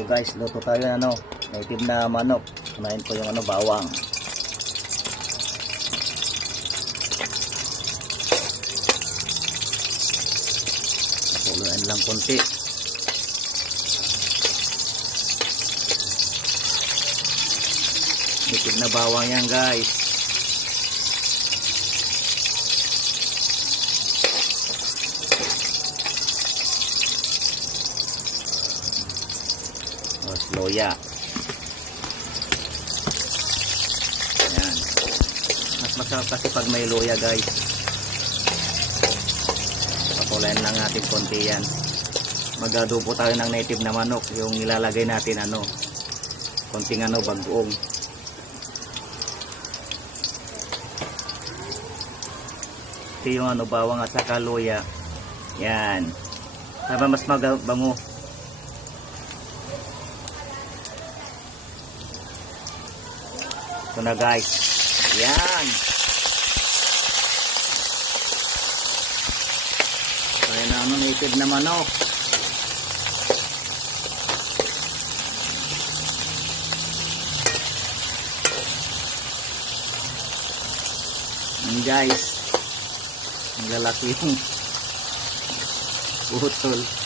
So guys, luto tayo ng native na manok. Kunain ko yung bawang. Kuluan lang konti. Native na bawang yan guys. Loya. Ayan. Mas masarap kasi pag may loya guys. Pakulayan lang natin konti yan. Mag-adobo tayo ng native na manok. Yung nilalagay natin konting bagoong. Ito yung bawang at saka loya. Yan. Para mas mabango. Ito na guys. Yan. Kaya na native na manok. Guys. Ang lalaki yung utol.